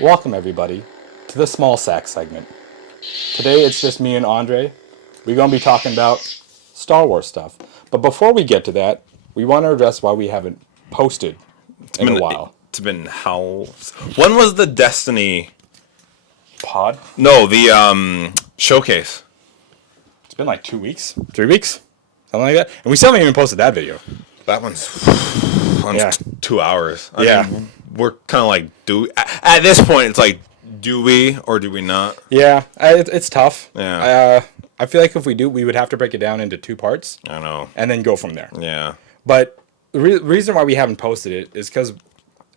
Welcome, everybody, to the small SAC segment. Today, it's just me and Andre. We're going to be talking about Star Wars stuff. But before we get to that, we want to address why we haven't posted in a while. It's been how? When was the Destiny Pod? No, the showcase. It's been like 2 weeks, 3 weeks, something like that. And we still haven't even posted that video. That one's Yeah. 2 hours. I Yeah. mean, we're kind of like, at this point, it's like, do we or do we not? Yeah, it's tough. Yeah. I feel like if we do, we would have to break it down into 2 parts I know. and then go from there. Yeah. But the reason why we haven't posted it is because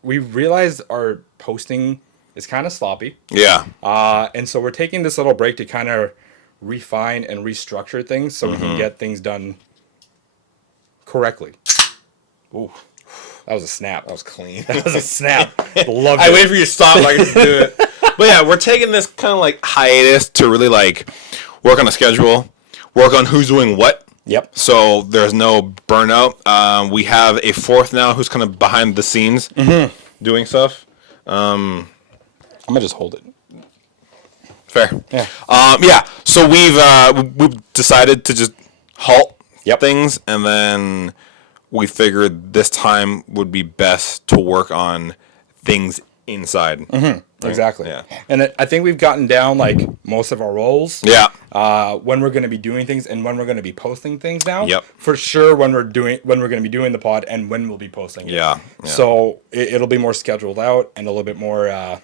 we realized our posting is kind of sloppy. Yeah. And so we're taking this little break to kind of refine and restructure things so we can get things done correctly. Ooh, that was a snap. That was clean. That was a snap. Loved I it. waited for you to stop. I could do it. But yeah, we're taking this kind of like hiatus to really like work on a schedule, work on who's doing what. Yep. So there's no burnout. We have a fourth now who's kind of behind the scenes doing stuff. I'm gonna just hold it. Fair. Yeah. Yeah. So we've decided to just halt Yep. things, and then we figured this time would be best to work on things inside. Right? Exactly. Yeah. And I think we've gotten down like most of our roles. Yeah. When we're going to be doing things and when we're going to be posting things now. Yep. For sure when we're going to be doing the pod and when we'll be posting it. Yeah. So it'll be more scheduled out and a little bit more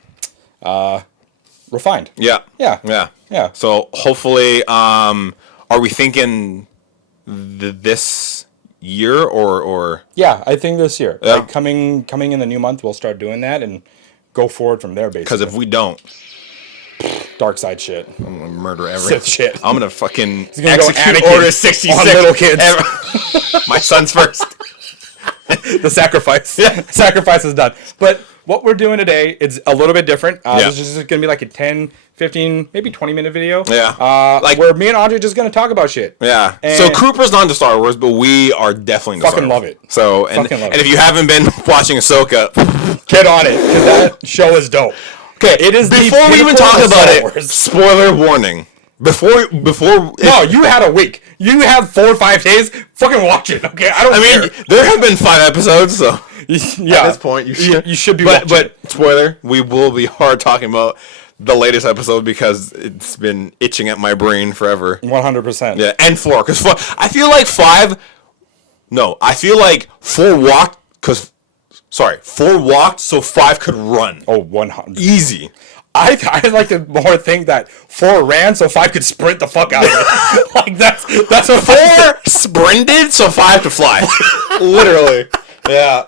refined. Yeah. Yeah. Yeah. Yeah. So hopefully, are we thinking this year or? Yeah, I think this year. Yeah. Like coming in the new month we'll start doing that and go forward from there basically. Because if we don't, dark side shit. I'm gonna murder everything. Sith shit. I'm gonna fucking gonna go execute Anakin Order 66 on little kids. My son's first. The sacrifice. Yeah. Sacrifice is done. But what we're doing today, it's a little bit different. Yeah. This is just going to be like a 10, 15, maybe 20-minute video. Yeah. Like where me and Andre just going to talk about shit. Yeah. And So Cooper's not into Star Wars, but we are definitely into Fucking Star Wars. love it. So and Fucking love and it. if you haven't been watching Ahsoka, Get on it, because that show is dope. okay. It is the before we even pinnacle talk of about Star it. Wars. Spoiler warning. Before. No, you had a week. You have 4 or 5 days. Fucking watch it, okay? I don't I mean, care. there have been 5 episodes, so Yeah. at this point, you should be But watching. spoiler, we will be hard talking about the latest episode because it's been itching at my brain forever. 100%. Yeah, and 4 because I feel like 5. No, I feel like 4 walked because 4 walked so 5 could run. Oh, 100. Easy. I like to more think that 4 ran so 5 could sprint the fuck out of it. Like that's what 4 sprinted so 5 could fly. Literally. Yeah.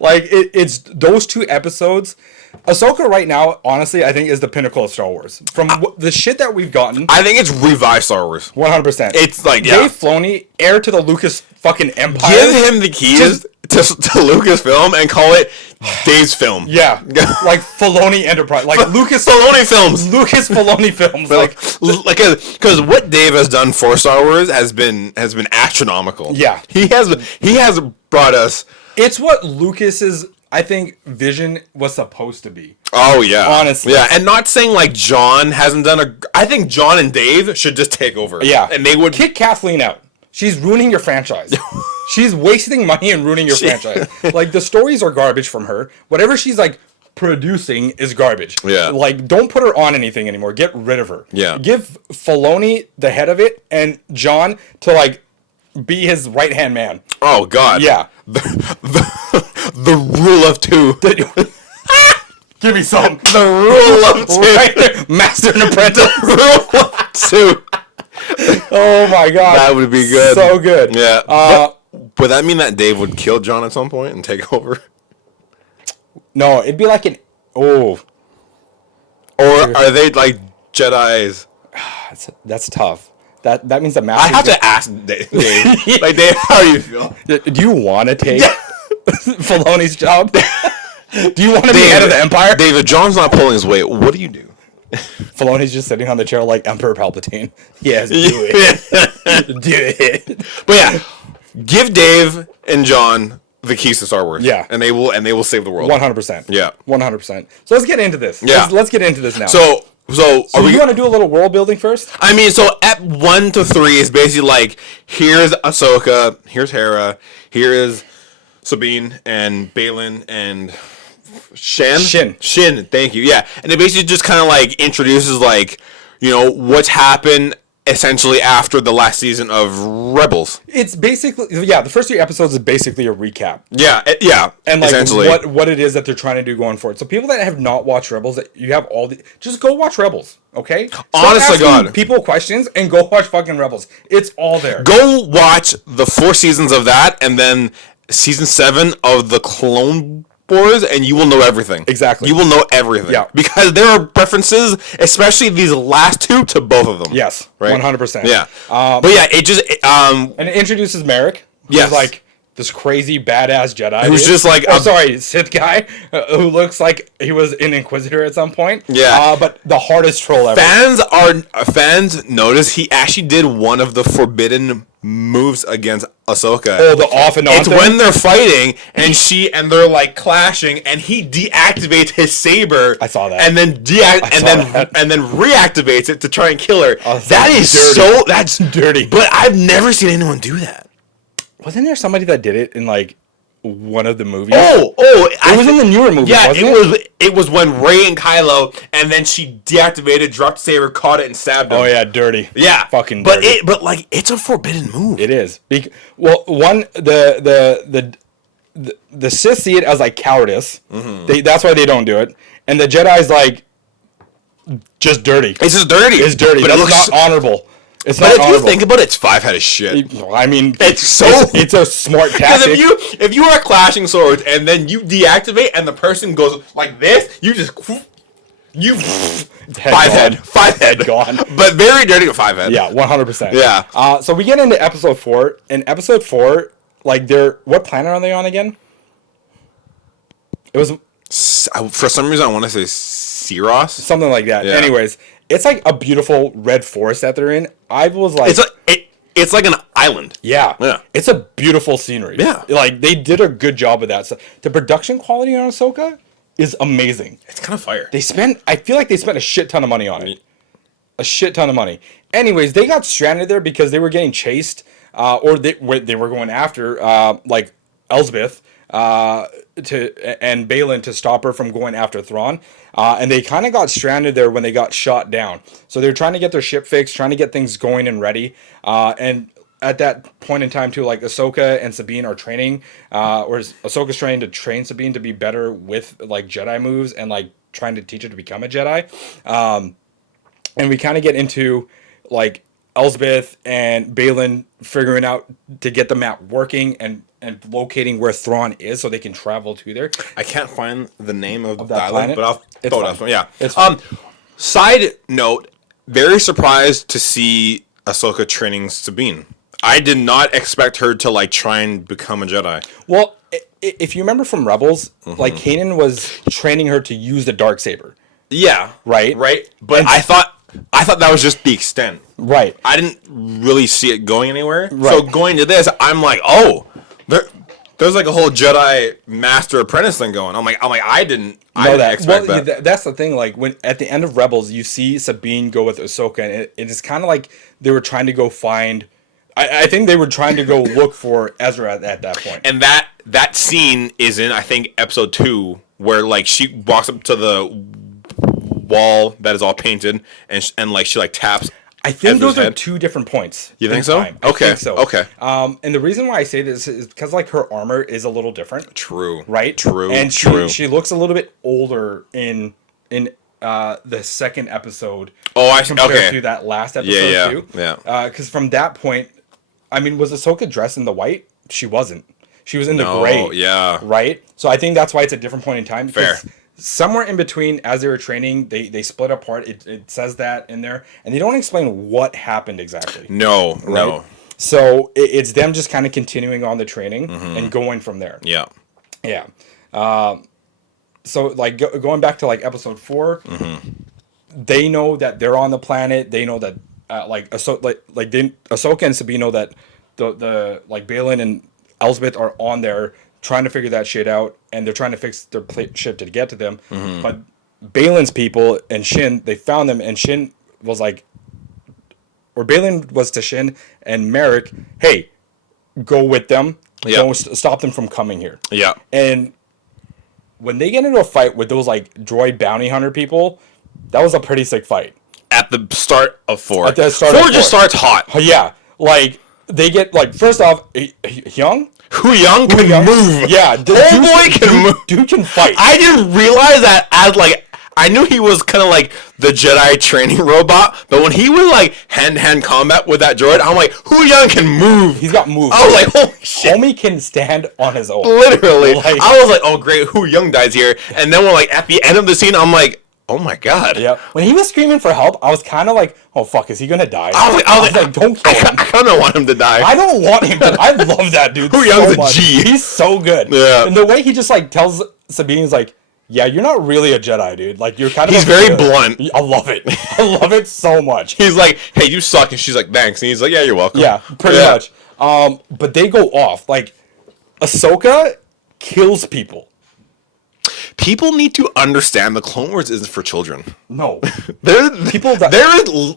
Like it's those 2 episodes. Ahsoka right now, honestly, I think is the pinnacle of Star Wars. From the shit that we've gotten, I think it's revived Star Wars. 100%. It's like, yeah. Dave Filoni, heir to the Lucas fucking empire. Give him the keys to Lucasfilm and call it Dave's Film. Yeah, like Filoni Enterprise, like Lucas Filoni Films. Lucas Filoni Films. Like, because what Dave has done for Star Wars has been astronomical. Yeah. he has brought us. It's what Lucas's, I think, vision was supposed to be. Oh yeah, Honestly. yeah, and not saying like John hasn't done I think John and Dave should just take over. Yeah, and they would kick Kathleen out. She's ruining your franchise. She's wasting money and ruining your franchise. Like the stories are garbage from her. Whatever she's like producing is garbage. Yeah. Like don't put her on anything anymore. Get rid of her. Yeah. Give Filoni the head of it and John to like be his right hand man. Oh God. Yeah. The rule of 2. Give me some. The rule of 2. Right there. Master and apprentice. Rule of 2. Oh my God. That would be good. So good. Yeah. Would that mean that Dave would kill John at some point and take over? No, it'd be like Or are they like Jedis? that's tough. That means the I master. have to ask Dave. Like, Dave, how do you feel? Do you want to take Filoni's job? Do you want to be head of the Empire? David, John's not pulling his weight. What do you do? Filoni's just sitting on the chair like Emperor Palpatine. Yes, do it. Do it. But yeah, give Dave and John the keys to Star Wars. Yeah. And they will save the world. 100%. Yeah. 100%. So let's get into this. Yeah. Let's get into this now. So are we going to do a little world building first? I mean, so Ep 1 to 3 is basically like, here's Ahsoka, here's Hera, here is Sabine and Balin and Shin, thank you. Yeah. And it basically just kind of like introduces like, what's happened essentially after the last season of Rebels. It's basically, the first 3 episodes is basically a recap. Yeah, and like essentially what it is that they're trying to do going forward. So people that have not watched Rebels, that you have just go watch Rebels, okay? Honestly, God, people questions and go watch fucking Rebels. It's all there. Go watch the 4 seasons of that, and then season 7 of the Clone Wars, and you will know everything. Exactly. You will know everything. Yeah. Because there are references, especially these last 2, to both of them. Yes. Right. 100%. Yeah. But yeah, it just and it introduces Merrick. Yes. Who's like this crazy badass Jedi. Who's just like Sith guy who looks like he was an Inquisitor at some point. Yeah. But the hardest troll ever. Fans notice he actually did one of the forbidden moves against Ahsoka. Oh, the off and on. It's when they're fighting and they're like clashing, and he deactivates his saber. I saw that. And then and then reactivates it to try and kill her. Oh, that is dirty. that's dirty. But I've never seen anyone do that. Wasn't there somebody that did it in like one of the movies? It was in the newer movie. Yeah, wasn't it was when Rey and Kylo, and then she deactivated, dropped the saber, caught it, and stabbed him. Oh yeah, dirty. Yeah, fucking dirty. But like it's a forbidden move. It is. The Sith see it as like cowardice. Mm-hmm. That's why they don't do it, and the Jedi's like just dirty. It's just dirty. It's dirty. But That's it looks not honorable. It's but not if honorable. you think about it, it's 5-headed shit. I mean, it's a smart because tactic. if you are clashing swords and then you deactivate and the person goes like this, you 5-head gone. But very dirty to 5-head. Yeah, 100%. Yeah. So we get into episode 4. In episode 4, like what planet are they on again? It was for some reason I want to say Seros, something like that. Yeah. Anyways, it's like a beautiful red forest that they're in. I was like, it's like an island. Yeah. It's a beautiful scenery. Yeah. Like they did a good job of that. So the production quality on Ahsoka is amazing. It's kind of fire. I feel like they spent a shit ton of money on it. A shit ton of money. Anyways, they got stranded there because they were getting chased, or they were going after like Elsbeth and Balin to stop her from going after Thrawn. And they kind of got stranded there when they got shot down. So they're trying to get their ship fixed, trying to get things going and ready. And at that point in time too, like Ahsoka and Sabine are training, or Ahsoka's trying to train Sabine to be better with like Jedi moves and like trying to teach her to become a Jedi. And we kind of get into like Elsbeth and Balin figuring out to get the map working and locating where Thrawn is so they can travel to there. I can't find the name of the that island, planet? but I'll throw it out. Yeah. It's fine. Side note, very surprised to see Ahsoka training Sabine. I did not expect her to like try and become a Jedi. Well, if you remember from Rebels, like Kanan was training her to use the Darksaber. Yeah. Right? But I thought that was just the extent. Right. I didn't really see it going anywhere. Right. So going to this, I'm like, oh, there's like a whole Jedi Master Apprentice thing going. I'm like, I didn't expect that. That's the thing. Like when at the end of Rebels, you see Sabine go with Ahsoka, and it is kind of like they were trying to go find. I think they were trying to go look for Ezra at that point. And that scene is in, I think, episode 2, where like she walks up to the wall that is all painted, and like she like taps. I think Ezra's those are head. 2 different points. You think so? I Okay. think so. Okay. And the reason why I say this is because like her armor is a little different. True. Right. True. And true. she looks a little bit older in the second episode. Oh, I see. Compared Okay. to that last episode too. Yeah. Because from that point, I mean, was Ahsoka dressed in the white? She wasn't. She was in the gray. Yeah. Right. So I think that's why it's a different point in time. Fair. Somewhere in between, as they were training, they split apart. It says that in there, and they don't explain what happened exactly. No. Right? No. So it's them just kind of continuing on the training and going from there. Yeah. Yeah. So like going back to like episode 4, they know that they're on the planet. They know that Ahsoka and Sabine know that the like Balin and Elsbeth are on there trying to figure that shit out, and they're trying to fix their ship to get to them. But Balin's people and Shin, they found them, and Shin was like, or Balin was to Shin and Merrick, hey, go with them. Don't stop them from coming here. Yeah. And when they get into a fight with those like droid bounty hunter people, that was a pretty sick fight. At the start of 4. At the start of 4 just starts hot. Yeah. Like, they get, like, first off, Hyung? Hu Young can move. Yeah. Boy can move. Dude can fight. I didn't realize that as, like, I knew he was kind of like the Jedi training robot, but when he was like hand-to-hand combat with that droid, I'm like, Hu Young can move. He's got moves. I was like, holy shit. Homie can stand on his own. Literally. Like, I was like, oh great, Hu Young dies here. And then when like at the end of the scene, I'm like, oh my god. Yeah. When he was screaming for help, I was kind of like, oh fuck, is he gonna die? I was like, don't kill him. I kind of want him to die. I don't want him to. I love that dude. Hu Young's a G. He's so good. Yeah. And the way he just like tells Sabine, he's like, yeah, you're not really a Jedi, dude. Like, you're kind of... He's very blunt. I love it. I love it so much. He's like, hey, you suck. And she's like, thanks. And he's like, yeah, you're welcome. Yeah, pretty much. But they go off. Like, Ahsoka kills people. People need to understand the Clone Wars isn't for children. No. There is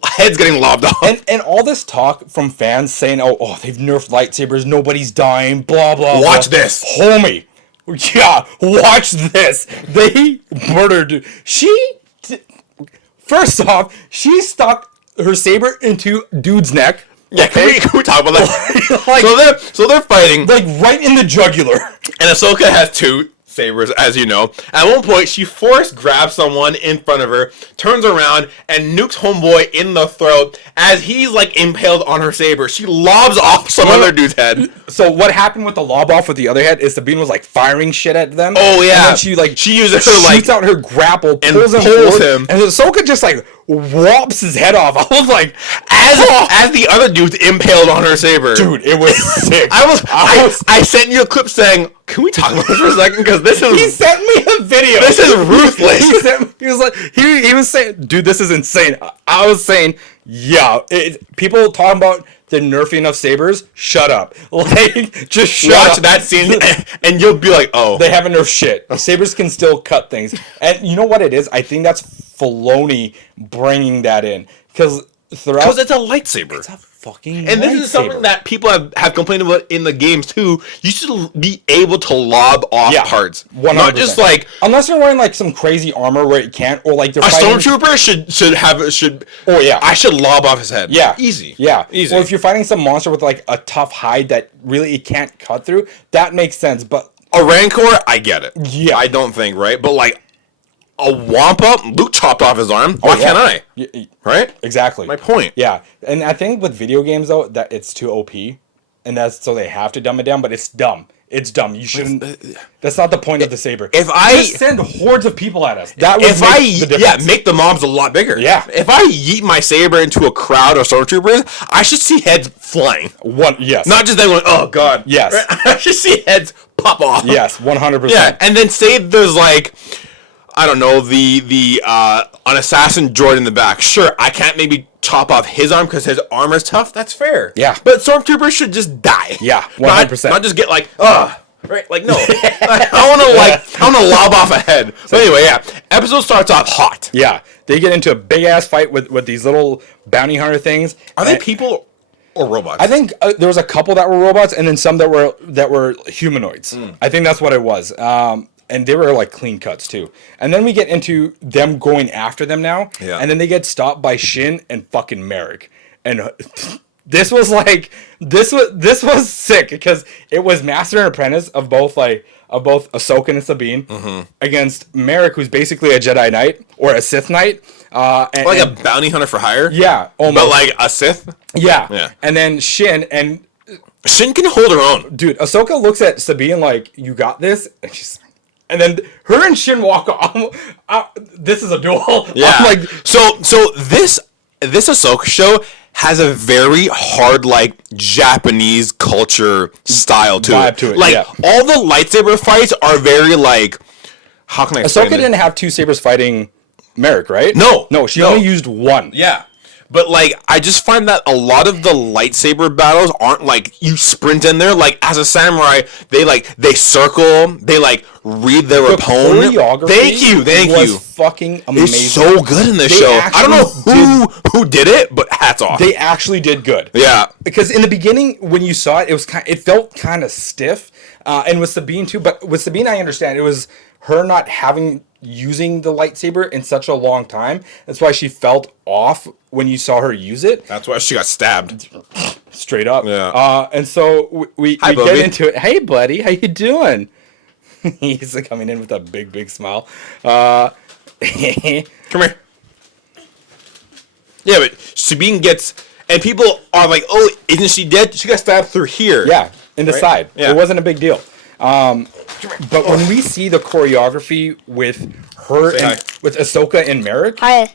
heads getting lobbed off. And all this talk from fans saying, oh, they've nerfed lightsabers, nobody's dying, blah, blah, blah. Watch this. Homie. Yeah, watch this. They murdered. First off, she stuck her saber into dude's neck. Yeah, okay? can we talk about that? Like, so they're fighting. Like right in the jugular. And Ahsoka has 2 sabers, as you know. At one point, she force grabs someone in front of her, turns around, and nukes homeboy in the throat as he's like impaled on her saber. She lobs off some other dude's head. So what happened with the lob off with the other head is Sabine was like firing shit at them. Oh yeah, and then she uses her like shoots out her grapple, and pulls him, and Ahsoka just like whops his head off. I was like, as the other dude's impaled on her saber. Dude, it was sick. I sent you a clip saying, can we talk about this for a second? Because this is... He sent me a video. This is ruthless. He was like, he was saying, dude, this is insane. I was saying, yeah, people talking about the nerfing of sabers, shut up. Like, just shut up. Watch that scene and you'll be like, oh. They haven't nerfed shit. Sabers can still cut things. And you know what it is? I think that's Filoni bringing that in. Because it's a lightsaber. It's a fucking and this is something that people have complained about in the games too. You should be able to lob off parts. 100%. Not just like... Unless you're wearing like some crazy armor where it can't, or like they're fighting... stormtrooper should... Oh yeah. I should lob off his head. Yeah. Easy. Yeah. Easy. Or if you're fighting some monster with like a tough hide that really it can't cut through, that makes sense, but... A Rancor, I get it. Yeah. I don't think, right? But like... A Wampa, Luke chopped off his arm. Why can't I? Right? Exactly. My point. Yeah. And I think with video games, though, that it's too OP. And that's so they have to dumb it down, but it's dumb. It's dumb. You shouldn't... That's not the point of the saber. If I... Just send hordes of people at us. That would make the difference. Make the mobs a lot bigger. Yeah. If I yeet my saber into a crowd of stormtroopers, I should see heads flying. Yes. Not just them going, oh, God. Yes. I should see heads pop off. Yes, 100%. Yeah, and then say there's like... I don't know, an assassin droid in the back. Sure, I can't maybe chop off his arm because his armor's tough. That's fair. Yeah. But stormtroopers should just die. Yeah, 100%. Not just get like, right? Like, no. I want to lob off a head. So anyway, yeah. Episode starts off hot. Yeah. They get into a big-ass fight with these little bounty hunter things. Are they people or robots? I think there was a couple that were robots and then some that were humanoids. I think that's what it was. And they were like clean cuts too. And then we get into them going after them now. Yeah. And then they get stopped by Shin and fucking Merrick. And this was sick because it was Master and Apprentice of both Ahsoka and Sabine against Merrick, who's basically a Jedi Knight or a Sith Knight. Like a bounty hunter for hire? Yeah, almost. But like a Sith? Yeah. And then Shin can hold her own. Dude, Ahsoka looks at Sabine like, you got this? And then her and Shin walk off. This is a duel. Yeah. I'm like, so this Ahsoka show has a very hard like Japanese culture style to vibe it. to it. Like yeah. all the lightsaber fights are very like. How can I explain Ahsoka didn't have two sabers fighting Merrick, right? No. She only used one. Yeah. But like, I just find that a lot of the lightsaber battles aren't like you sprint in there. Like as a samurai, they circle, they like read their opponent. Thank you. Fucking amazing. It's so good in this show. I don't know who did it, but hats off. They actually did good. Yeah, because in the beginning when you saw it, it felt kind of stiff, and with Sabine too. But with Sabine, I understand it was her not using the lightsaber in such a long time. That's why she felt off when you saw her use it. That's why she got stabbed. Straight up. Yeah. And so we get into it. Hey, buddy, how you doing? He's like coming in with a big smile. Come here. Yeah, but Sabine gets, and people are like, "Oh, isn't she dead? She got stabbed through here." Yeah, in the side. Yeah. It wasn't a big deal. But when we see the choreography with her with Ahsoka and Merrick, Hi.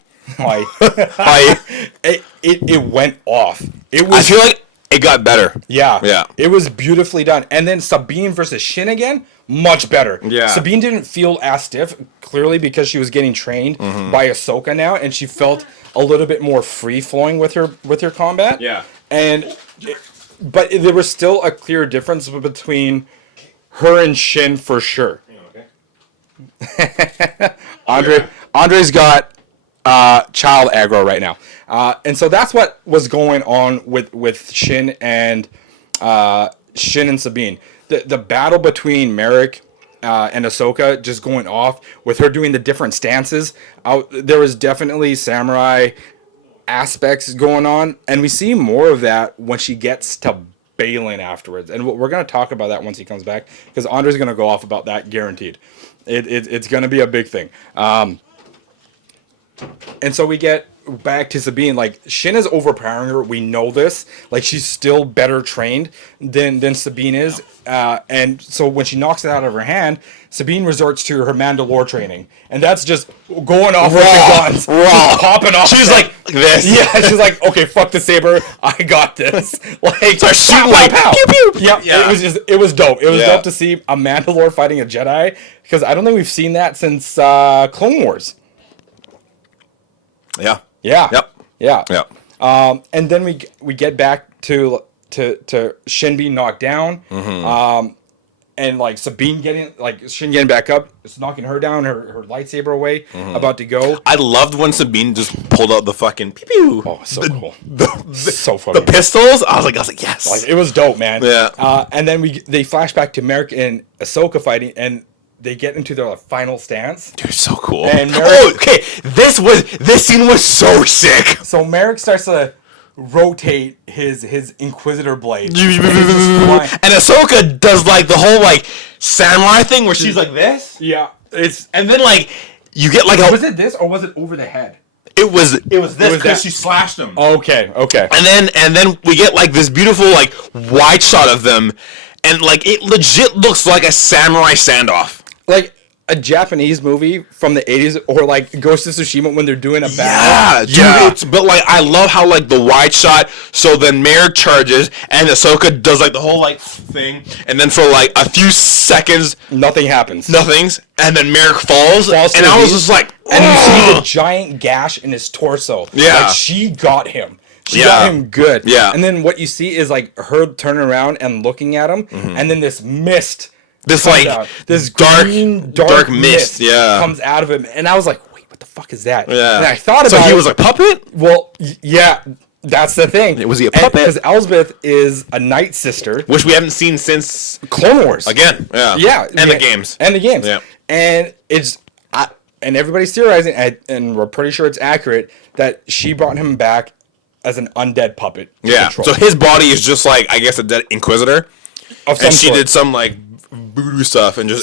it went off. I feel like it got better. Yeah. It was beautifully done. And then Sabine versus Shin again, much better. Yeah. Sabine didn't feel as stiff, clearly because she was getting trained by Ahsoka now, and she felt a little bit more free flowing with her combat. Yeah. But there was still a clear difference between her and Shin for sure. Okay. Andre's got child aggro right now, and so that's what was going on with Shin and Sabine. The battle between Merrick and Ahsoka just going off with her doing the different stances. There was definitely samurai aspects going on, and we see more of that when she gets to Balin afterwards, and we're going to talk about that once he comes back, because Andre's going to go off about that guaranteed. It's going to be a big thing. And so we get back to Sabine. Like, Shin is overpowering her. We know this. Like, she's still better trained than Sabine is. And so when she knocks it out of her hand, Sabine resorts to her Mandalore training. And that's just going off with the guns. Just popping off. She's like this. Yeah, she's like, okay, fuck the saber. I got this. Like, so shooting like, pew, pew. Yep, yeah. It was dope. It was dope to see a Mandalore fighting a Jedi, because I don't think we've seen that since Clone Wars. Yeah. Yep. Yeah. And then we get back to Shin being knocked down, and like Sabine Shin getting back up, it's knocking her down, her lightsaber away, about to go. I loved when Sabine just pulled out the fucking pew pew. Oh, so cool. So funny. The pistols. I was like, yes. Like, it was dope, man. Yeah. And then they flash back to Merrick and Ahsoka fighting, and they get into their final stance. Dude, so cool. And Merrick, this scene was so sick. So Merrick starts to rotate his Inquisitor blade. And Ahsoka does like the whole like samurai thing where she's like this. Yeah. And then like you get like was it this or was it over the head? It was this because she slashed him. Okay. And then we get like this beautiful like wide shot of them, and like it legit looks like a samurai standoff. Like a Japanese movie from the 80s, or like Ghost of Tsushima when they're doing a battle. Yeah, dude. But like I love how like the wide shot, so then Merrick charges and Ahsoka does like the whole like thing, and then for like a few seconds nothing happens. And then Merrick falls and I was just like, and you see the giant gash in his torso. Yeah. Like, she got him. She got him good. Yeah. And then what you see is like her turning around and looking at him, and then this mist. This like out. This dark mist comes out of him, and I was like, "Wait, what the fuck is that?" Yeah, and I thought about. So he was a puppet. Well, yeah, that's the thing. Was he a puppet? Because Elsbeth is a night sister, which we haven't seen since Clone Wars again. Yeah, and the games. Yeah, and and everybody's theorizing, and we're pretty sure it's accurate, that she brought him back as an undead puppet. Yeah. So his body is just like, I guess, a dead Inquisitor, and she did some like voodoo stuff and just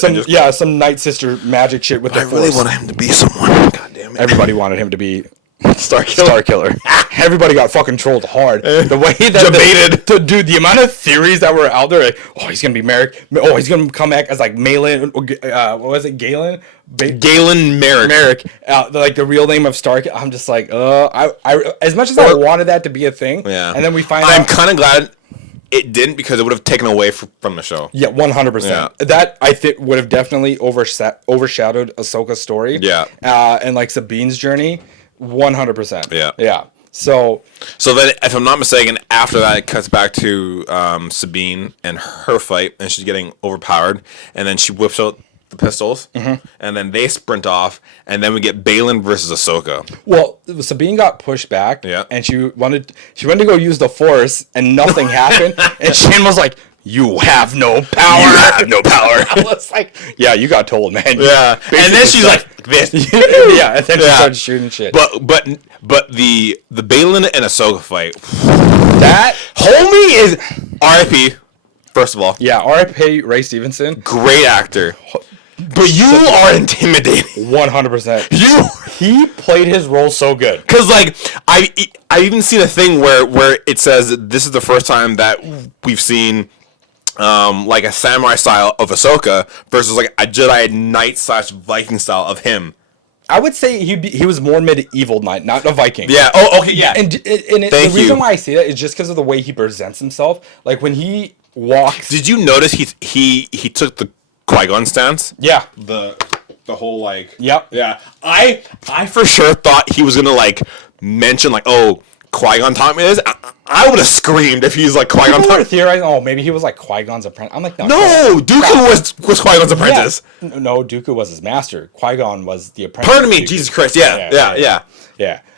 some Night Sister magic shit with the Force. I really wanted him to be someone. God damn it! Everybody wanted him to be Star Killer. Everybody got fucking trolled hard. The way that debated, the amount of theories that were out there, like, oh, he's gonna be Merrick. Oh, he's gonna come back as like Malin. What was it, Galen? Galen Merrick. Like the real name of Star. I'm just like, I as much as I wanted that to be a thing, and then we find out. I'm kind of glad it didn't, because it would have taken away from the show. Yeah, 100%. Yeah. That, I think, would have definitely overshadowed Ahsoka's story. Yeah. And, like, Sabine's journey, 100%. Yeah. Yeah. So then, if I'm not mistaken, after that, it cuts back to Sabine and her fight, and she's getting overpowered, and then she whips out the pistols, and then they sprint off, and then we get Balin versus Ahsoka. Well, Sabine got pushed back, Yeah. and she wanted to go use the Force, and nothing happened, and Shin was like, "You have no power. You have no power." I was like, "Yeah, you got told, man." Yeah, Basically, and then she's like this. yeah, and then she Yeah. started shooting shit. But the Balin and Ahsoka fight, That homie is R.I.P. First of all, yeah, R.I.P. Ray Stevenson, great actor, but you are intimidating. 100%. He played his role so good. Because like I even seen a thing where it says that this is the first time that we've seen like a samurai style of Ahsoka versus like a Jedi Knight / Viking style of him. I would say he was more medieval knight, not a Viking. Yeah. Oh, okay. Yeah. And the reason why I say that is just because of the way he presents himself. Like when he walks. Did you notice he took the Qui-Gon stance? Yeah. The whole like. Yep. Yeah. I for sure thought he was gonna like mention like, oh, Qui-Gon taught me this. I would have screamed if he's like Qui-Gon People taught were me. theorizing, oh, maybe he was like Qui-Gon's apprentice. I'm like, No, Dooku was Qui-Gon's apprentice. Yeah. No, Dooku was his master. Qui-Gon was the apprentice. Pardon me, Jesus Christ. Yeah.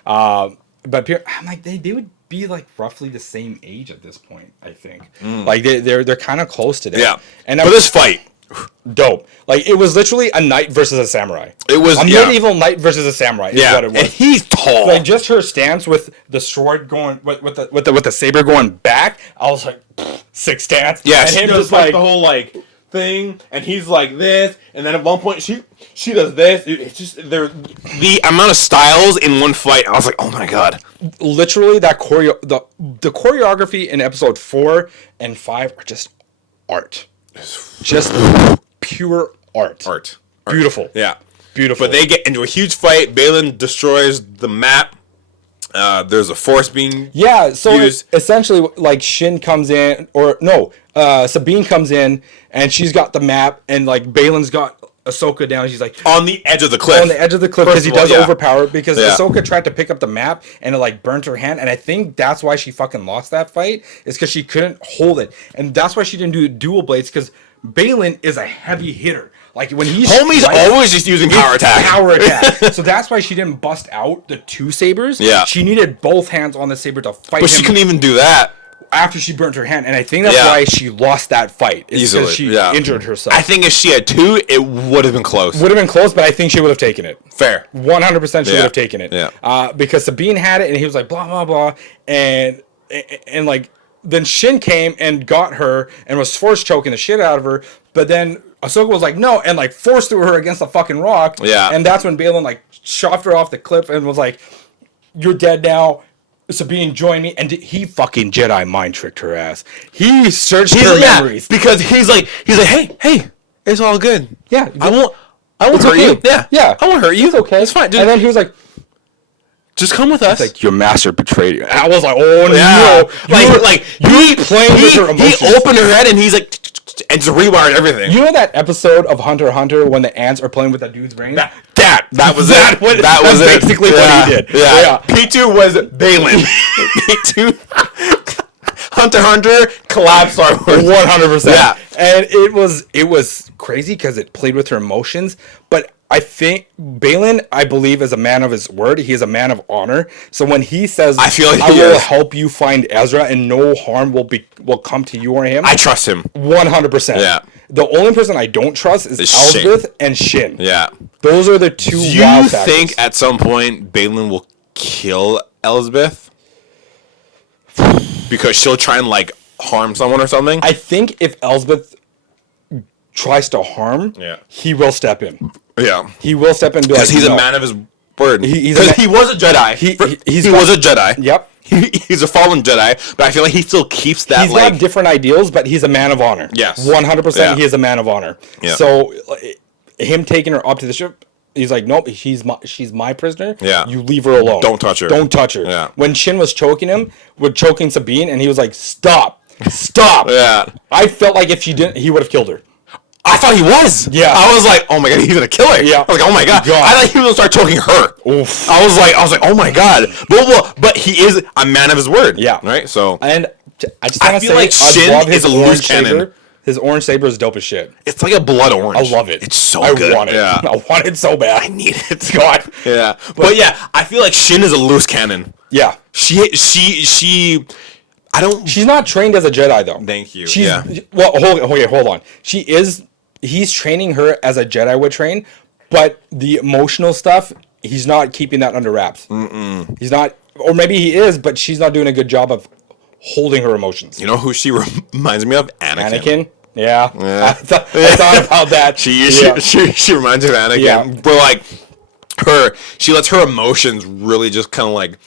But I'm like, they would be like roughly the same age at this point, I think. Like they're kind of close to that. Yeah. And but this fight, dope. Like it was literally a knight versus a samurai. It was a medieval knight versus a samurai. Is what it was. And he's tall. Like just her stance with the sword going with the saber going back. I was like, sick stance. Yeah, and she him does just like the whole like thing, and he's like this, and then at one point she does this. It's just the amount of styles in one fight. I was like, oh my god. Literally that the choreography in episode 4 and 5 are just art. Just pure art. Beautiful. Yeah. Beautiful. But they get into a huge fight. Balin destroys the map. There's a force being used. Essentially, like Shin comes in, Sabine comes in, and she's got the map, and like Balin's got Ahsoka down. She's like on the edge of the cliff. On the edge of the cliff because he does overpower it because Yeah. Ahsoka tried to pick up the map and it like burnt her hand, and I think that's why she fucking lost that fight is because she couldn't hold it, and that's why she didn't do dual blades because Balin is a heavy hitter. Like when he's always just using power attack. So that's why she didn't bust out the 2 sabers. Yeah. She needed both hands on the saber to fight him. But she couldn't even do that after she burnt her hand, and I think that's why she lost that fight. Easily. Because she injured herself. I think if she had 2, it would have been close. Would have been close, but I think she would have taken it. Fair. 100% she would have taken it. Yeah. Because Sabine had it, and he was like, blah, blah, blah. And like, then Shin came and got her and was force choking the shit out of her. But then Ahsoka was like, no, and like force threw her against the fucking rock. Yeah. And that's when Balin like shoved her off the cliff and was like, you're dead now. Sabine, join me. And he fucking Jedi mind tricked her ass. He searched her memories. Because he's like, hey, it's all good. Yeah. I won't hurt you. Yeah. I won't hurt you. It's okay. It's fine. And then he was like, just come with us. Like, your master betrayed you. And I was like, oh no. He playing with her emotions. He opened her head and he's like, and just rewired everything. You know that episode of Hunter x Hunter when the ants are playing with that dude's brain? That was it. That was basically what he did. Yeah. P2 was Balin. P2 Hunter x Hunter collab Star Wars. 100%. Yeah. And it was crazy because it played with her emotions, but I think Balin, I believe, is a man of his word. He is a man of honor. So when he says, I feel like I will help you find Ezra and no harm will come to you or him. I trust him. 100%. Yeah. The only person I don't trust is Elsbeth and Shin. Yeah. Those are the 2 Do wild you factors. think at some point Balin will kill Elsbeth? Because she'll try and like harm someone or something? I think if Elsbeth tries to harm, he will step in. Yeah. He will step in and be like, because he's a man of his word. Because he was a Jedi. He was a Jedi. Yep. He's a fallen Jedi, but I feel like he still keeps that. He's got different ideals, but he's a man of honor. Yes. 100% he is a man of honor. Yeah. So him taking her up to the ship, he's like, nope, she's my prisoner. Yeah. You leave her alone. Don't touch her. Don't touch her. Yeah. When Shin was choking him, choking Sabine, and he was like, stop. Yeah. I felt like if she didn't, he would have killed her. I thought he was. Yeah. I was like, oh my god, he's gonna kill her. Yeah. I was like, oh my god. I thought he was gonna start choking her. Oof. I was like, oh my god. But he is a man of his word. Yeah. Right. So and I just want to say, like Shin is a loose cannon. His orange saber is dope as shit. It's like a blood orange. I love it. It's so good. I want it. Yeah. I want it so bad. I need it. God. Yeah. But yeah, I feel like Shin is a loose cannon. Yeah. She. I don't. She's not trained as a Jedi though. Thank you. She's yeah. well. Hold on. She is. He's training her as a Jedi would train, but the emotional stuff, he's not keeping that under wraps. He's not, or maybe he is, but she's not doing a good job of holding her emotions. You know who she reminds me of? Anakin. Yeah. I thought about that. She reminds me of Anakin. Yeah. But like she lets her emotions really just kind of like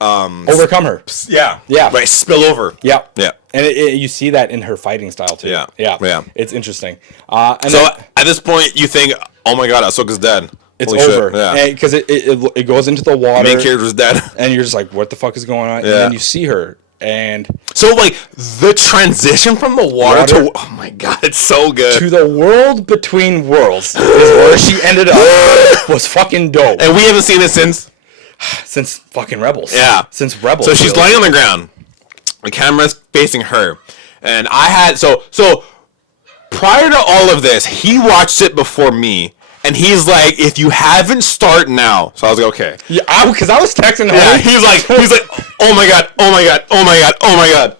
overcome her. Yeah. Right. Spill over. Yeah. Yeah. And you see that in her fighting style too. Yeah. It's interesting. And so at this point, you think, oh my god, Ahsoka's dead. It's Holy over. Shit. Yeah. Because it goes into the water. The main character's dead. And you're just like, what the fuck is going on? Yeah. And then you see her. And so like the transition from the water to, oh my god, it's so good. To the world between worlds is where she ended up. Was fucking dope. And we haven't seen it since fucking Rebels. Yeah. Since Rebels. So she's laying on the ground. The camera's facing her. And I had so prior to all of this, he watched it before me. And he's like, if you haven't, start now. So I was like, okay. Yeah, because I was texting him. Yeah, he's like, oh my god, oh my god, oh my god, oh my god.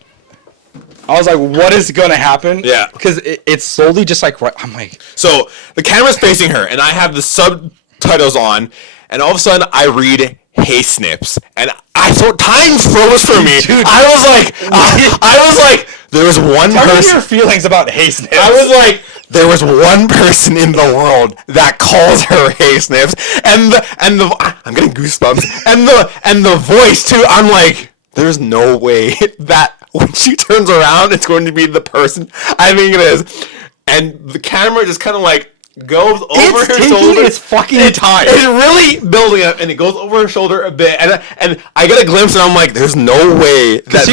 I was like, what is gonna happen? Yeah. Because it's slowly just like, I'm like. So the camera's facing her, and I have the subtitles on, and all of a sudden I read, hey Snips. And I thought time froze for me. Dude, I was like, there was one person. Tell me your feelings about hey Snips. I was like, there was one person in the world that calls her hey Snips, and the I'm getting goosebumps, and the voice too. I'm like, there's no way that when she turns around, it's going to be the person I think it is, and the camera just kind of like goes over her shoulder. It's fucking time. It's really building up, and it goes over her shoulder a bit, and I get a glimpse, and I'm like, "There's no way that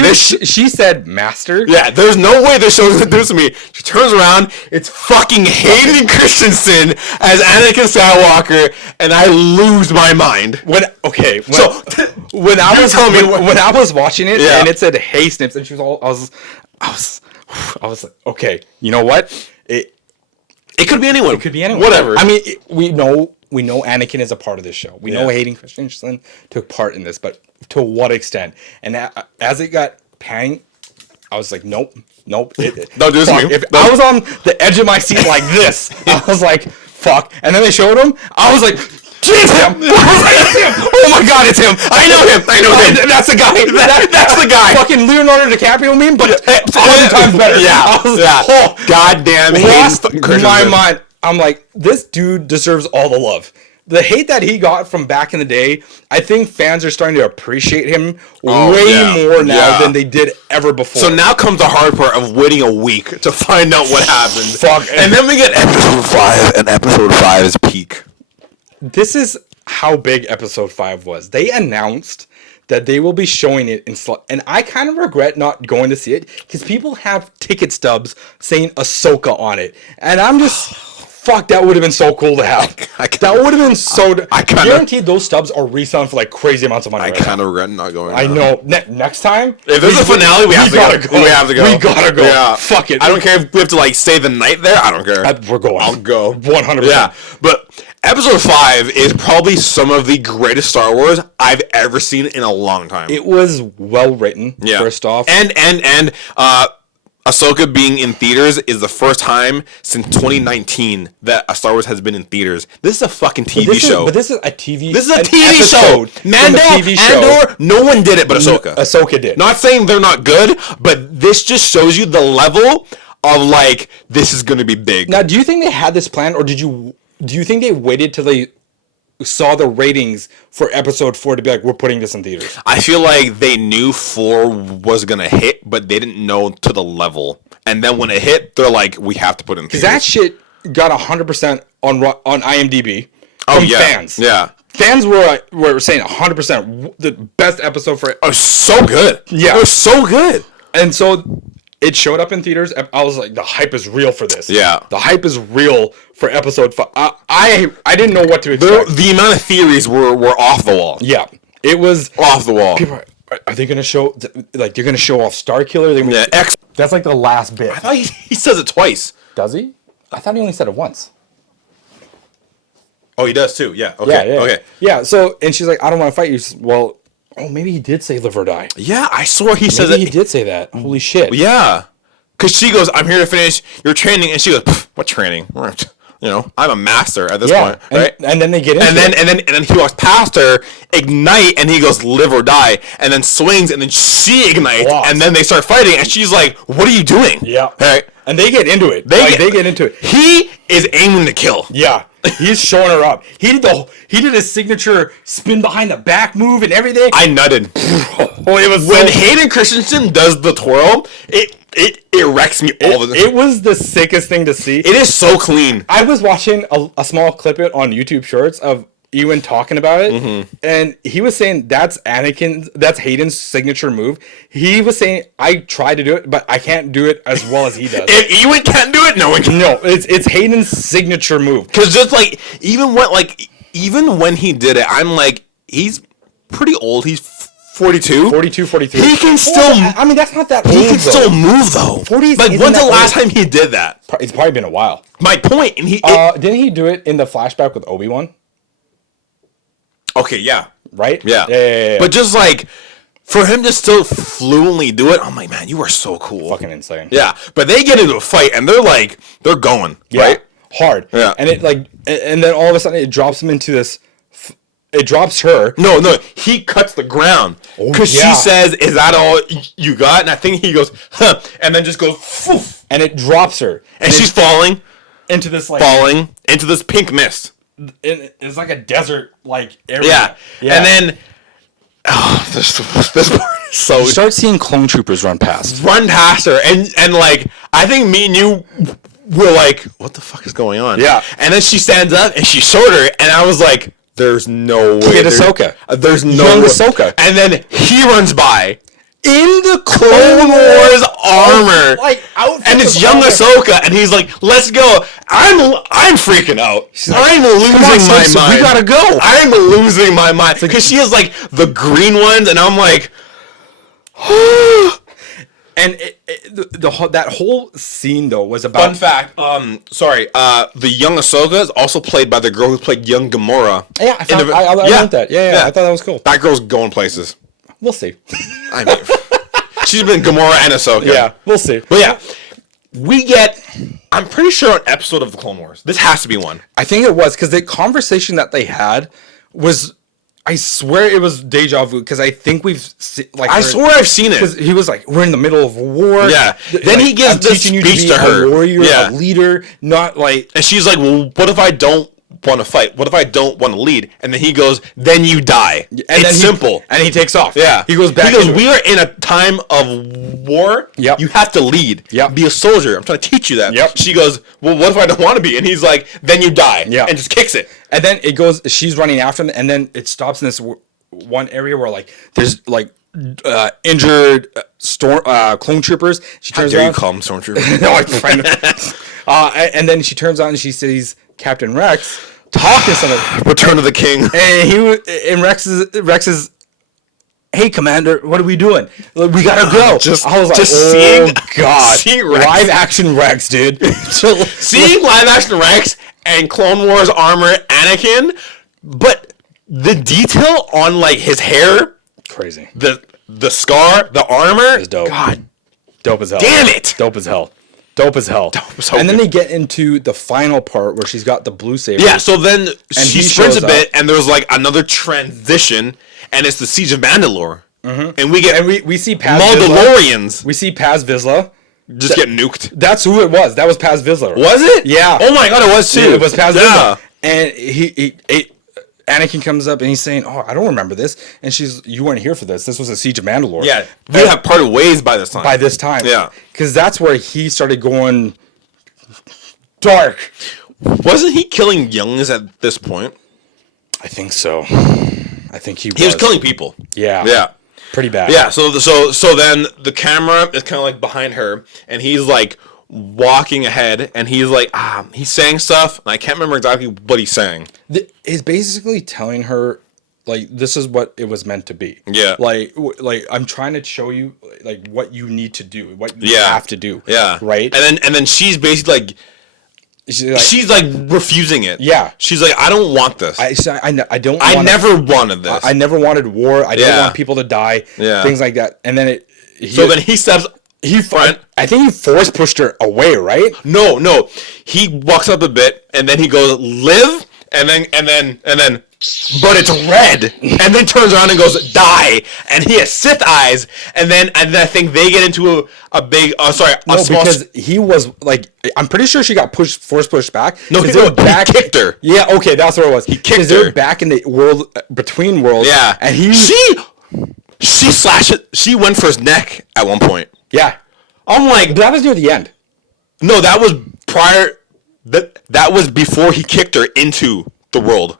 she said, "Master." Yeah, there's no way this show's gonna do this to me. She turns around, it's fucking Hayden Christensen as Anakin Skywalker, and I lose my mind. When I was watching it, and it said "Hey Snips," and she was all, I was like, okay, you know what? It could be anyone. It could be anyone. Whatever. I mean, we know Anakin is a part of this show. We know Hayden Christensen took part in this, but to what extent? And as it got panning, I was like, nope. Don't do this to me. I was on the edge of my seat like this, I was like, fuck. And then they showed him. I was like, it's him. Oh my god, it's him. I know him. That's the guy. That's the guy. Fucking Leonardo DiCaprio meme, but 1,000 times better. Yeah. Goddamn hate. My mind. I'm like, this dude deserves all the love. The hate that he got from back in the day, I think fans are starting to appreciate him way more now than they did ever before. So now comes the hard part of waiting a week to find out what happened. Fuck. And then we get episode 5, and episode 5 is peak. This is how big episode 5 was. They announced that they will be showing it in and I kind of regret not going to see it because people have ticket stubs saying Ahsoka on it, and I'm just fuck. That would have been so cool to have. That would have been so. I guaranteed those stubs are reselling for like crazy amounts of money. I kind of regret not going. I know. Next time, if there's a finale, we have to go. We have to go. We gotta go. Yeah. Fuck it. I don't care if we have to like stay the night there. I don't care. We're going. I'll go. 100%. Yeah, but. Episode 5 is probably some of the greatest Star Wars I've ever seen in a long time. It was well written, first off. And Ahsoka being in theaters is the first time since 2019 that a Star Wars has been in theaters. This is a fucking TV show. But this is a TV This is a TV show. Andor, no one did it but Ahsoka. Ahsoka did. Not saying they're not good, but this just shows you the level of like, this is going to be big. Now, do you think they had this plan, or do you think they waited till they saw the ratings for episode 4 to be like, we're putting this in theaters? I feel like they knew 4 was going to hit, but they didn't know to the level. And then when it hit, they're like, we have to put it in theaters. Because that shit got 100% on IMDb from fans. Yeah. Fans were saying 100% the best episode for it. Oh, so good. Yeah. It was so good. And so it showed up in theaters. I was like, the hype is real for this. Yeah. The hype is real for episode 5. I didn't know what to expect. The amount of theories were off the wall. Yeah. It was off the wall. People are they going to show, like, they're going to show off Starkiller? Yeah, That's like the last bit. I thought he says it twice. Does he? I thought he only said it once. Oh, he does too. Yeah. Okay. Yeah. Okay. Yeah. So, and she's like, I don't want to fight you. Well, maybe he did say live or die. Yeah, I swore he said Maybe that. he did say that. Holy shit. Yeah. Because she goes, I'm here to finish your training. And she goes, what training? I'm a master at this point. Right? And then they get into it. And then he walks past her, ignite, and he goes, live or die. And then swings, and then she ignites. Walks. And then they start fighting. And she's like, what are you doing? Yeah. All right. And they get into it. They get into it. He is aiming to kill. Yeah. He's showing her up. He did his signature spin behind the back move and everything. I nutted. It was when Hayden Christensen does the twirl, it wrecks me all the time. It was the sickest thing to see. It is so clean. I was watching a small clip on YouTube Shorts of Ewan talking about it, and he was saying that's Hayden's signature move. He was saying, I tried to do it, but I can't do it as well as he does. If Ewan can't do it, no one can. No, it's Hayden's signature move. Because just like even when he did it, I'm like, he's pretty old. He's 42. 42, 43. He can still. I mean, that's not that old. He can still move though. 40. Like when's the last time he did that? It's probably been a while. My point, and didn't he do it in the flashback with Obi-Wan? Okay, yeah. Right? Yeah. But just like, for him to still fluently do it, I'm like, man, you are so cool. Fucking insane. Yeah. But they get into a fight, and they're going, right? Hard. Yeah. And and then all of a sudden it drops him into this, it drops her. No, he cuts the ground. Because she says, is that all you got? And I think he goes, huh, and then just goes, poof. And it drops her. And she's falling. Into this, pink mist. It's like a desert area. Yeah. And then this part is so. You start seeing clone troopers run past her, and like I think me and you were like, what the fuck is going on? Yeah. And then she stands up and she's shorter, and I was like, there's no way. Get Ahsoka. There's no young way. Ahsoka. And then he runs by in the Clone Wars armor, and it's young Ahsoka, and he's like, "Let's go." I'm freaking out. I'm losing my mind. We gotta go. I'm losing my mind because she has like the green ones, and I'm like, and that whole scene though was about. Fun fact. The young Ahsoka is also played by the girl who played young Gamora. Yeah, I learned that. Yeah, I thought that was cool. That girl's going places. We'll see. I mean, she's been Gamora and Ahsoka. Yeah, we'll see. But yeah, we get, I'm pretty sure, an episode of the Clone Wars. This has to be one. I think it was, because the conversation that they had was, I swear it was deja vu, because I think we've I swear I've seen it. Because he was like, we're in the middle of a war. Yeah. Then he gives this speech to her. A warrior, a leader, not like... And she's like, well, what if I don't want to fight? What if I don't want to lead? And then he goes, then you die. And it's simple. And he takes off. Yeah. He goes back. We are in a time of war. Yep. You have to lead. Yep. Be a soldier. I'm trying to teach you that. Yep. She goes, well, what if I don't want to be? And he's like, then you die. Yeah. And just kicks it. And then it goes, she's running after him, and then it stops in this one area where like there's like injured clone troopers. She turns around. You call them stormtroopers? No, I'm trying to. And then she turns on and she sees Captain Rex talking to someone. Return of the King. And Rex is, hey Commander, what are we doing? We gotta go. I was like, seeing God, Rex. Live action Rex, dude. Seeing live action Rex and Clone Wars armor Anakin, but the detail on like his hair, crazy. The scar, the armor is dope. God, dope as hell. Damn it, dope as hell. Dope as hell. And then they get into the final part where she's got the blue saber. Yeah, so then she sprints a bit, and there's like another transition, and it's the Siege of Mandalore. Mm-hmm. And we get we see Paz Mandalorians. We see Paz Vizsla just get nuked. That's who it was. That was Paz Vizsla. Was it? Yeah. Oh my God, it was too. It was Paz Vizsla. And Anakin comes up and he's saying, "Oh, I don't remember this." And you weren't here for this. This was a Siege of Mandalore. Yeah, we have parted ways by this time. Yeah, because that's where he started going dark. Wasn't he killing youngs at this point? I think so. I think he was killing people. Yeah. Yeah. Pretty bad. Yeah. So then the camera is kind of like behind her, and he's like walking ahead, and he's like he's saying stuff, and I can't remember exactly what he's saying. He's basically telling her, like, this is what it was meant to be. Yeah. Like I'm trying to show you, like, what you need to do, what you have to do. Yeah. Right. And then she's basically like. She's like refusing it. Yeah. She's like, I don't want this. I don't. I never wanted this. I never wanted war. I didn't want people to die. Yeah. Things like that. And then then he steps. I think he force pushed her away, right? No. He walks up a bit, and then he goes, live, and then. But it's red, and then turns around and goes, die, and he has Sith eyes, and then I think they get into a big, small. Because he was like, I'm pretty sure she got force pushed back. No, he kicked her. Yeah, okay, that's what it was. He kicked her. They're back in the world, between worlds. Yeah, and she slashed it. She went for his neck at one point. Yeah, I'm like, but that was near the end. No, that was prior. That was before he kicked her into the world.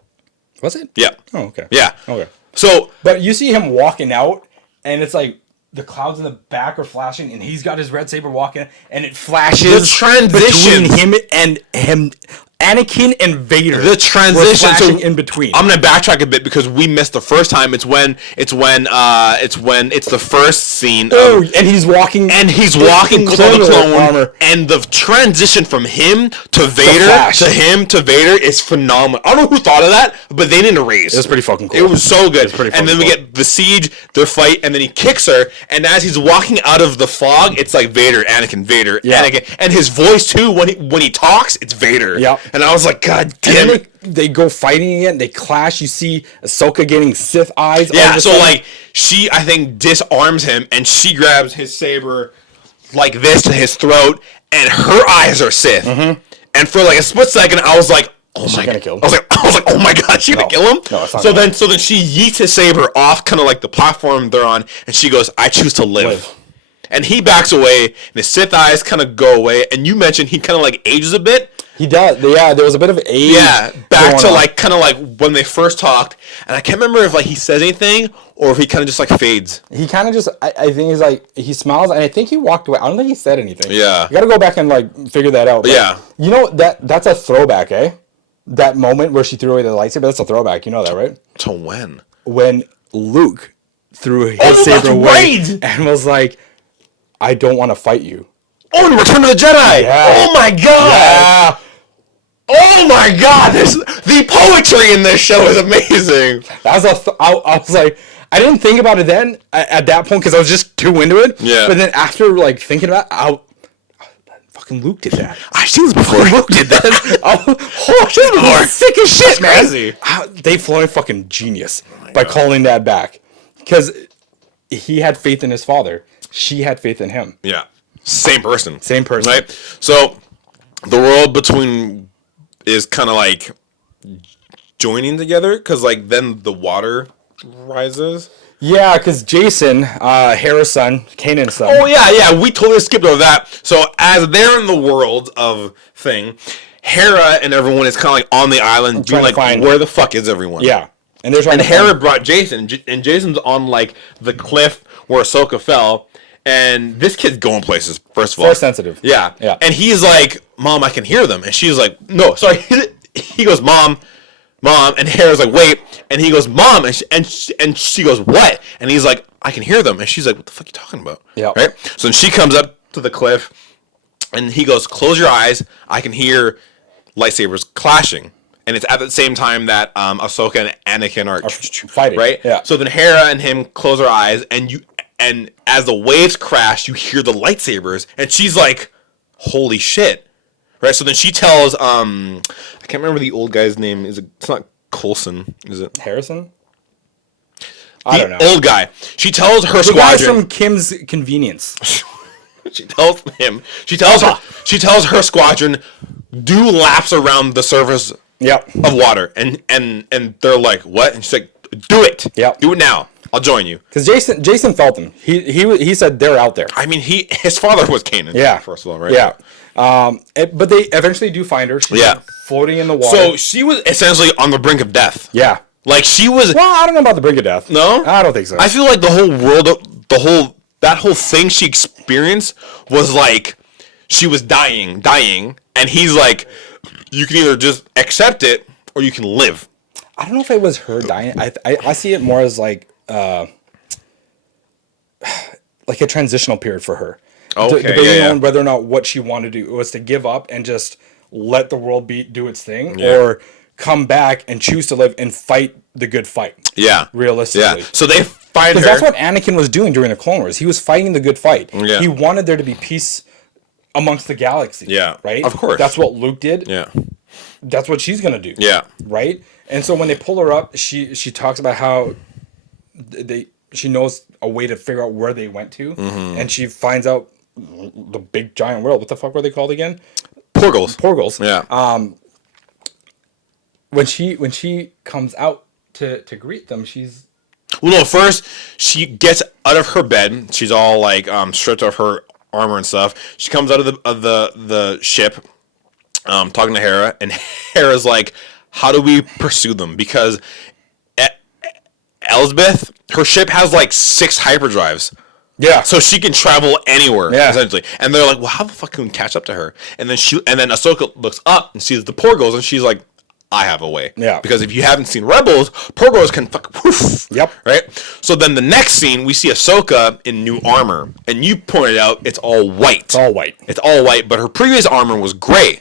Was it? Yeah. Oh, okay. Yeah. Okay. So, but you see him walking out, and it's like the clouds in the back are flashing, and he's got his red saber walking, and it flashes the transition between him, Anakin and Vader. The transition flashing in between. I'm gonna backtrack a bit because we missed the first time. It's the first scene. And he's walking with all the clone armor, and the transition from him to Vader is phenomenal. I don't know who thought of that, but they didn't raise. It was pretty fucking cool. It was so good. And then we get the siege, their fight, and then he kicks her. And as he's walking out of the fog, it's like Vader, Anakin, Anakin, and his voice too. When he talks, it's Vader. Yeah. And I was like, God damn it. They go fighting again. They clash. You see Ahsoka getting Sith eyes. Yeah, so like she, I think, disarms him, and she grabs his saber like this to his throat, and her eyes are Sith. Mm-hmm. And for like a split second, I was like, "Oh my god!" Kill him? I was like, "Oh my god, she's gonna kill him." No, it's not. So then she yeets his saber off, kind of like the platform they're on, and she goes, "I choose to live." And he backs away, and his Sith eyes kind of go away. And you mentioned he kind of like ages a bit. He does. Yeah, there was a bit of age. Yeah, back to like kind of like when they first talked, and I can't remember if like he says anything or if he kind of just like fades. He kind of just, I think he's like, he smiles, and I think he walked away. I don't think he said anything. Yeah, you got to go back and like figure that out. But yeah, you know that's a throwback, eh? That moment where she threw away the lightsaber, that's a throwback. You know that, right? To when? When Luke threw his saber away and was like, "I don't want to fight you." Oh, and Return of the Jedi! Yeah. Oh my god! Yeah. Oh my god! The poetry in this show is amazing. That was I was like, I didn't think about it then at that point because I was just too into it. Yeah. But then after like thinking about it, fucking Luke did that. I've seen this before. Luke did that. I've seen this before. Sick as shit, man. Crazy. Dave Filoni fucking genius by calling that back because he had faith in his father. She had faith in him. Yeah. Same person. Right? So the world between is kind of like joining together because like then the water rises. Yeah, because Jason, Hera's son, Kanan's son. Oh yeah, we totally skipped over that. So as they're in the world of thing, Hera and everyone is kind of like on the island doing like, where the fuck is everyone? Yeah, and they're trying. And Hera brought Jason, and Jason's on like the cliff where Ahsoka fell. And this kid's going places, first of all. Force sensitive. Yeah. And he's like, Mom, I can hear them. And she's like, no, sorry. He goes, Mom. And Hera's like, wait. And he goes, Mom. And she goes, what? And he's like, I can hear them. And she's like, what the fuck are you talking about? Yeah. Right? So then she comes up to the cliff. And he goes, close your eyes. I can hear lightsabers clashing. And it's at the same time that Ahsoka and Anakin are fighting. Right? Yeah. So then Hera and him close their eyes. And as the waves crash, you hear the lightsabers, and she's like, "Holy shit!" Right? So then she tells, I can't remember the old guy's name. It's not Coulson, is it? Harrison? I don't know. Old guy. She tells her squadron. The guy from Kim's Convenience. She tells him. She tells her squadron, do laps around the surface of water, and they're like, "What?" And she's like, "Do it. Do it now. I'll join you." Because Jason felt them. He said they're out there. I mean, his father was Kanan. Yeah. First of all, right? Yeah. But they eventually do find her. She's floating in the water. So she was essentially on the brink of death. Yeah. Like she was. Well, I don't know about the brink of death. No, I don't think so. I feel like the whole world, that whole thing she experienced was like she was dying, and he's like, you can either just accept it or you can live. I don't know if it was her dying. I see it more as like a transitional period for her. Okay, Debating on whether or not what she wanted to do was to give up and just let the world do its thing, or come back and choose to live and fight the good fight. Yeah. Realistically. Yeah. So they find her. Because that's what Anakin was doing during the Clone Wars. He was fighting the good fight. Yeah. He wanted there to be peace amongst the galaxy. Yeah. Right? Of course. That's what Luke did. Yeah. That's what she's going to do. Yeah. Right? And so when they pull her up, she talks about how she knows a way to figure out where they went to. Mm-hmm. And she finds out the big giant world. What the fuck were they called again? Porgles. Yeah. When she comes out to greet them, she's... Well, no, first, she gets out of her bed. She's all, like, stripped of her armor and stuff. She comes out of the ship, talking to Hera, and Hera's like, how do we pursue them? Because Elsbeth, her ship has, like, 6 hyperdrives. Yeah. So she can travel anywhere, essentially. And they're like, well, how the fuck can we catch up to her? And then Ahsoka looks up and sees the Porgles, and she's like, I have a way. Yeah. Because if you haven't seen Rebels, Porgles can fucking poof. Yep. Right? So then the next scene, we see Ahsoka in new armor. And you pointed out it's all white. It's all white. It's all white, but her previous armor was gray.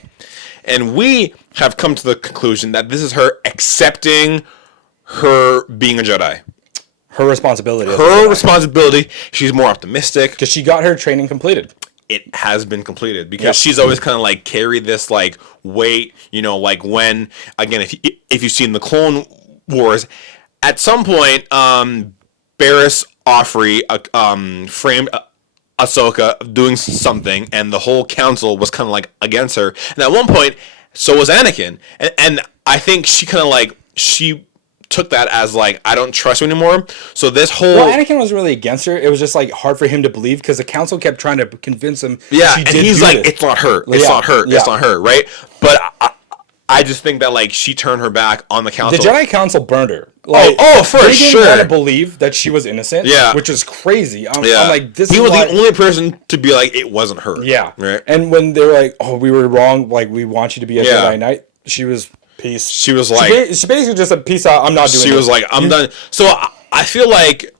And we have come to the conclusion that this is her accepting her being a Jedi. Her responsibility. Her responsibility. She's more optimistic. Because she got her training completed. It has been completed because she's always kind of like carried this like weight, you know, like when, again, if you've seen the Clone Wars, at some point, Barriss Offrey framed Ahsoka doing something, and the whole council was kind of like against her. And at one point, so was Anakin, and I think she kind of like took that as like, I don't trust you anymore. So this whole... Well, Anakin was really against her. It was just like hard for him to believe because the council kept trying to convince him. Yeah, and he's like, it's not her. It's not her. It's not her, right? But I just think that like she turned her back on the council. The Jedi Council burned her. Like, for they sure. They didn't want to believe that she was innocent. Yeah, which is crazy. I'm like, this. He was the only person to be like, it wasn't her. Yeah, right. And when they were like, "Oh, we were wrong. Like, we want you to be a Jedi Knight," she was peace. She was like, she basically just said, "Peace out. I'm not doing." She was like, "I'm done." So I feel like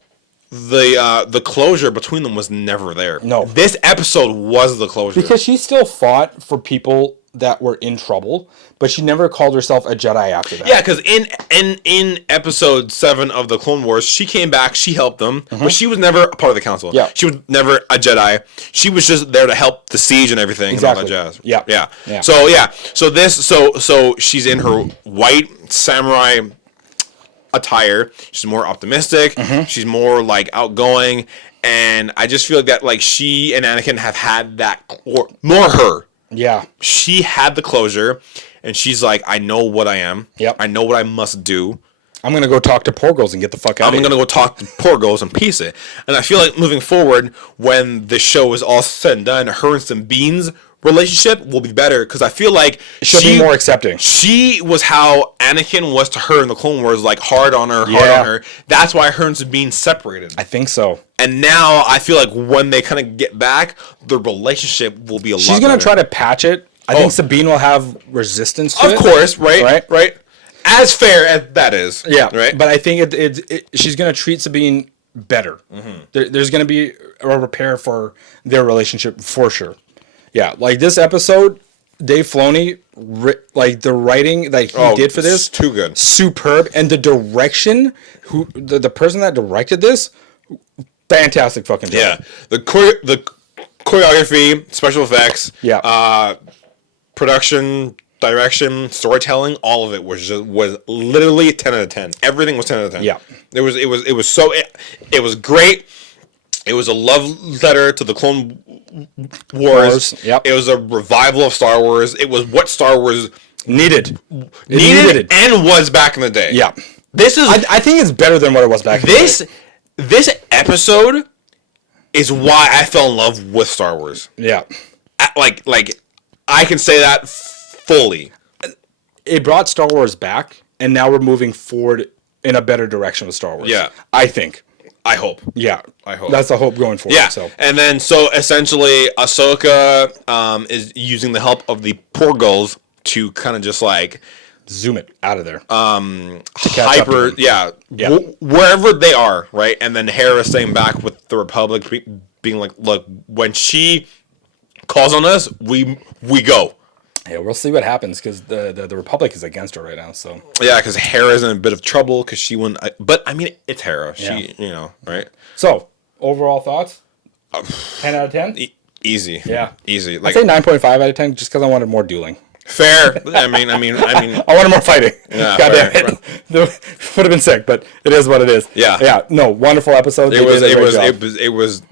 the closure between them was never there. No, this episode was the closure because she still fought for people that were in trouble, but she never called herself a Jedi after that. Yeah, because in episode 7 of the Clone Wars, she came back, she helped them, but she was never a part of the council. Yeah, she was never a Jedi. She was just there to help the siege and everything. Exactly. And all that jazz. Yeah. So she's in her white samurai attire. She's more optimistic. She's more like outgoing, and I just feel like that like she and Anakin have had that, or more her. Yeah. She had the closure, and she's like, I know what I am. Yep. I know what I must do. I'm going to go talk to Porgles and get the fuck out of here. I'm going to go talk to Porgles and piece it. And I feel like moving forward, when the show is all said and done, her and Sabine's relationship will be better, because I feel like she'll be more accepting. She was how Anakin was to her in the Clone Wars, like hard on her. That's why her and Sabine separated. I think so. And now I feel like when they kind of get back, the relationship will be a lot better. She's going to try to patch it. I think Sabine will have resistance to it. Of course, right. As fair as that is. Yeah, right. But I think she's going to treat Sabine better. There's going to be a repair for their relationship for sure. Yeah, like this episode, Dave Filoni, like the writing that he did for this, too good, superb, and the direction, the person that directed this, fantastic fucking job. Yeah, the choreography, special effects, production, direction, storytelling, all of it was literally 10 out of 10. Everything was 10 out of 10. Yeah, it was great. It was a love letter to the Clone Wars. Yep. It was a revival of Star Wars. It was what Star Wars needed and was back in the day. Yeah. I think it's better than what it was back in the day. This episode is why I fell in love with Star Wars. Yeah. Like I can say that fully. It brought Star Wars back, and now we're moving forward in a better direction with Star Wars. Yeah. I think. I hope. Yeah. I hope. That's the hope going forward. Yeah. So. And then, so essentially, Ahsoka is using the help of the Porgles to kind of just like zoom it out of there. Hyper, yeah. Wherever they are, right? And then Hera staying back with the Republic, being like, look, when she calls on us, we go. Yeah, we'll see what happens because the Republic is against her right now. So yeah, because Hera's in a bit of trouble because she wouldn't. But I mean, it's Hera. She, right? So overall thoughts? 10 out of 10. Easy. Yeah, easy. Like, I'd say 9.5 out of 10 just because I wanted more dueling. Fair. I mean. I wanted more fighting. Yeah, God damn it. Would have been sick, but it is what it is. Yeah. Yeah. No, wonderful episode. It was.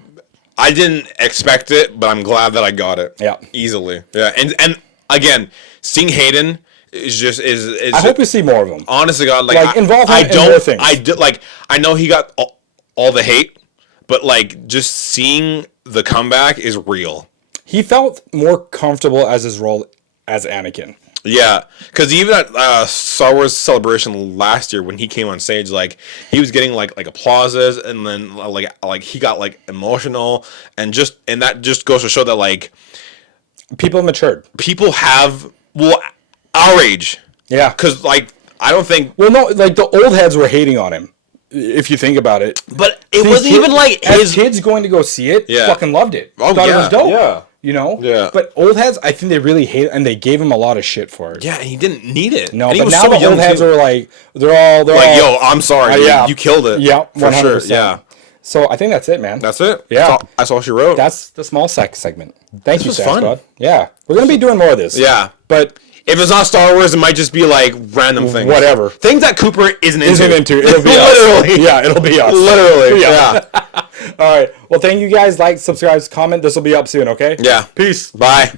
I didn't expect it, but I'm glad that I got it. Yeah. Easily. Yeah. And again, seeing Hayden is just is. I hope you see more of him. Honestly, God, like involve him in more things. I know he got all the hate, but like just seeing the comeback is real. He felt more comfortable as his role as Anakin. Yeah, because even at Star Wars Celebration last year, when he came on stage, like he was getting like applauses, and then like he got like emotional, and that just goes to show that like people matured. People have our age. Yeah, because like I don't think like the old heads were hating on him. If you think about it, but it wasn't even like his kids going to go see it. Yeah. Fucking loved it. Oh, thought yeah. it was dope. Yeah. You know? Yeah. But old heads, I think they really hate it, and they gave him a lot of shit for it. Yeah, and he didn't need it. No, and but he was now so the young old heads too. are like, they're all... yo, I'm sorry. Yeah. You killed it. Yeah, 100%. For sure. Yeah. So I think that's it, man. That's it. Yeah. That's all she wrote. That's the small sack segment. Thank you, was Sack fun. Squad. Yeah. We're going to be doing more of this. Yeah. But... if it's not Star Wars, it might just be like random things. Whatever. Things that Cooper isn't into. It'll be literally. us. Yeah, it'll be us. Literally. Yeah. All right. Well, thank you guys. Like, subscribe, comment. This will be up soon, okay? Yeah. Peace. Bye.